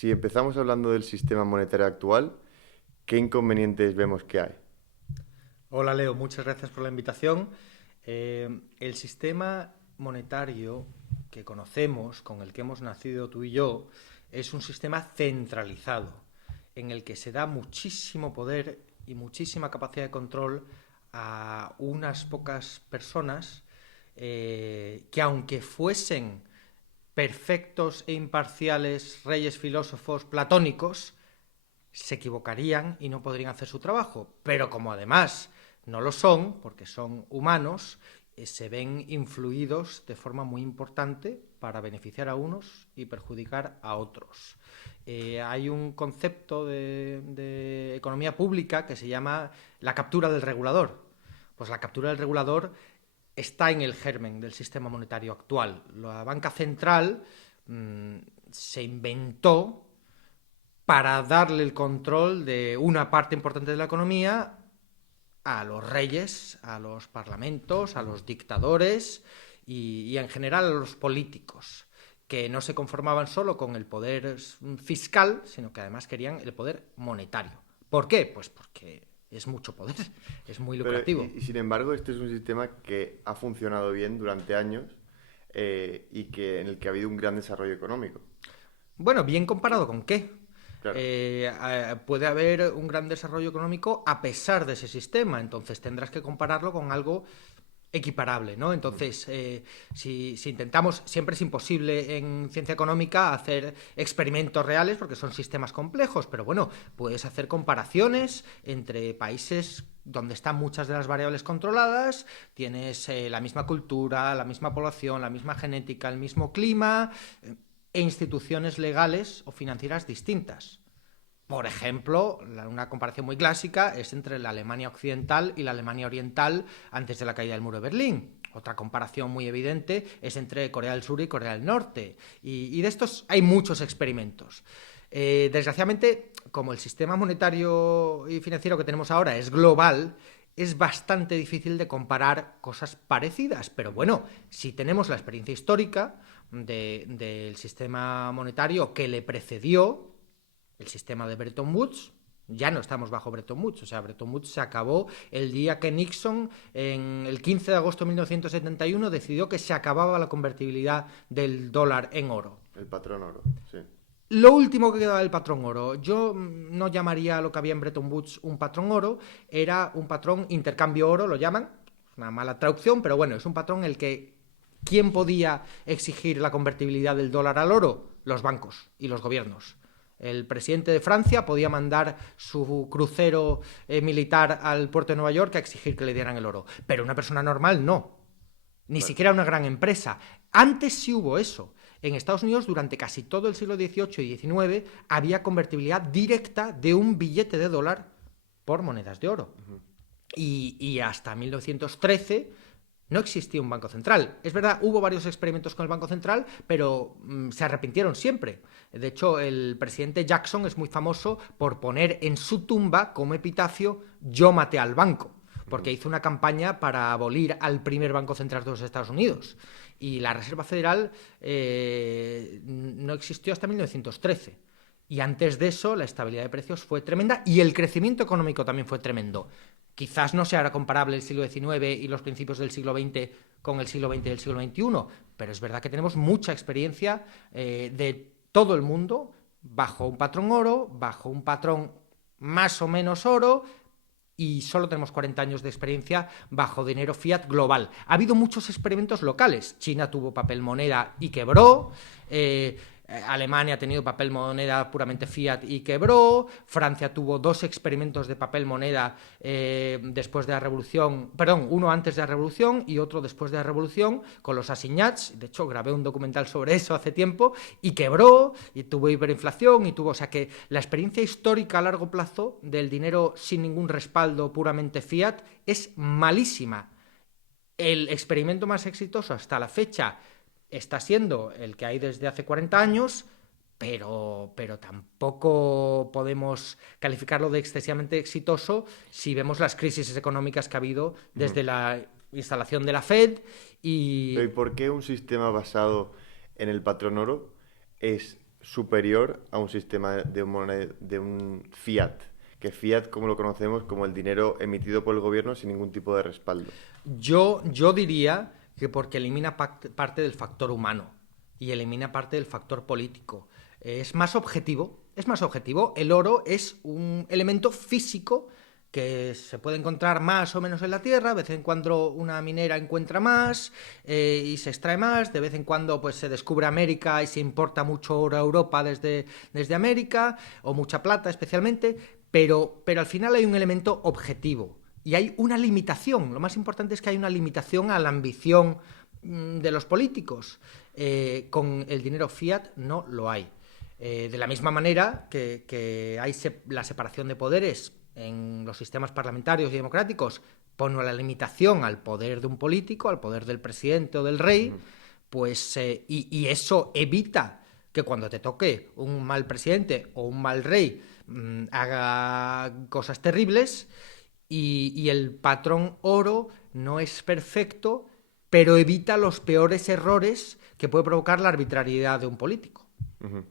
Si empezamos hablando del sistema monetario actual, ¿qué inconvenientes vemos que hay? Hola Leo, muchas gracias por la invitación. El sistema monetario que conocemos, con el que hemos nacido tú y yo, es un sistema centralizado, en el que se da muchísimo poder y muchísima capacidad de control a unas pocas personas que aunque fuesen perfectos e imparciales reyes filósofos platónicos, se equivocarían y no podrían hacer su trabajo. Pero como además no lo son, porque son humanos, se ven influidos de forma muy importante para beneficiar a unos y perjudicar a otros. Hay un concepto de economía pública que se llama la captura del regulador. Pues la captura del regulador está en el germen del sistema monetario actual. La banca central se inventó para darle el control de una parte importante de la economía a los reyes, a los parlamentos, a los dictadores y en general a los políticos, que no se conformaban solo con el poder fiscal, sino que además querían el poder monetario. ¿Por qué? Pues porque es mucho poder, es muy Pero, lucrativo. sin embargo, este es un sistema que ha funcionado bien durante años y que, en el que ha habido un gran desarrollo económico. Bueno, bien comparado con qué. Claro. Puede haber un gran desarrollo económico a pesar de ese sistema, entonces tendrás que compararlo con algo equiparable, ¿no? Ujú. Entonces, si intentamos, siempre es imposible en ciencia económica hacer experimentos reales porque son sistemas complejos, pero bueno, puedes hacer comparaciones entre países donde están muchas de las variables controladas, tienes la misma cultura, la misma población, la misma genética, el mismo clima, e instituciones legales o financieras distintas. Por ejemplo, una comparación muy clásica es entre la Alemania occidental y la Alemania oriental antes de la caída del muro de Berlín. Otra comparación muy evidente es entre Corea del Sur y Corea del Norte. Y de estos hay muchos experimentos. Desgraciadamente, como el sistema monetario y financiero que tenemos ahora es global, es bastante difícil de comparar cosas parecidas. Pero bueno, si tenemos la experiencia histórica del sistema monetario que le precedió, el sistema de Bretton Woods. Ya no estamos bajo Bretton Woods, o sea, Bretton Woods se acabó el día que Nixon, en el 15 de agosto de 1971, decidió que se acababa la convertibilidad del dólar en oro. El patrón oro, sí. Lo último que quedaba del patrón oro, yo no llamaría a lo que había en Bretton Woods un patrón oro, era un patrón intercambio oro, lo llaman, una mala traducción, pero bueno, es un patrón en el que ¿quién podía exigir la convertibilidad del dólar al oro? Los bancos y los gobiernos. El presidente de Francia podía mandar su crucero militar al puerto de Nueva York a exigir que le dieran el oro, pero una persona normal no, ni Vale. siquiera una gran empresa. Antes sí hubo eso. En Estados Unidos, durante casi todo el siglo XVIII y XIX, había convertibilidad directa de un billete de dólar por monedas de oro. Ujú. Y hasta 1913 no existía un banco central. Es verdad, hubo varios experimentos con el Banco Central, pero se arrepintieron siempre. De hecho, el presidente Jackson es muy famoso por poner en su tumba como epitafio "Yo maté al banco", porque Ujú. hizo una campaña para abolir al primer Banco Central de los Estados Unidos. Y la Reserva Federal no existió hasta 1913. Y antes de eso, la estabilidad de precios fue tremenda y el crecimiento económico también fue tremendo. Quizás no sea comparable el siglo XIX y los principios del siglo XX con el siglo XX y el siglo XXI, pero es verdad que tenemos mucha experiencia de todo el mundo bajo un patrón oro, bajo un patrón más o menos oro, y solo tenemos 40 años de experiencia bajo dinero fiat global. Ha habido muchos experimentos locales. China tuvo papel moneda y quebró. Alemania ha tenido papel moneda puramente fiat y quebró. Francia tuvo dos experimentos de papel moneda después de la revolución, perdón, uno antes de la revolución y otro después de la revolución, con los assignats. De hecho, grabé un documental sobre eso hace tiempo, y quebró, y tuvo hiperinflación, y tuvo, o sea que la experiencia histórica a largo plazo del dinero sin ningún respaldo puramente fiat es malísima. El experimento más exitoso hasta la fecha está siendo el que hay desde hace 40 años, pero tampoco podemos calificarlo de excesivamente exitoso si vemos las crisis económicas que ha habido Ujú. desde la instalación de la Fed Pero ¿y y por qué un sistema basado en el patrón oro es superior a un sistema de un fiat. Que fiat, como lo conocemos, como el dinero emitido por el gobierno sin ningún tipo de respaldo. Yo diría que porque elimina parte del factor humano y elimina parte del factor político. Es más objetivo, es más objetivo. El oro es un elemento físico que se puede encontrar más o menos en la Tierra. De vez en cuando una minera encuentra más y se extrae más. De vez en cuando pues, se descubre América y se importa mucho oro a Europa desde América, o mucha plata especialmente, pero al final hay un elemento objetivo. Y hay una limitación. Lo más importante es que hay una limitación a la ambición de los políticos. Con el dinero fiat no lo hay. De la misma manera que hay la separación de poderes en los sistemas parlamentarios y democráticos, pone la limitación al poder de un político, al poder del presidente o del rey, pues y eso evita que cuando te toque un mal presidente o un mal rey haga cosas terribles. Y el patrón oro no es perfecto, pero evita los peores errores que puede provocar la arbitrariedad de un político. Uh-huh.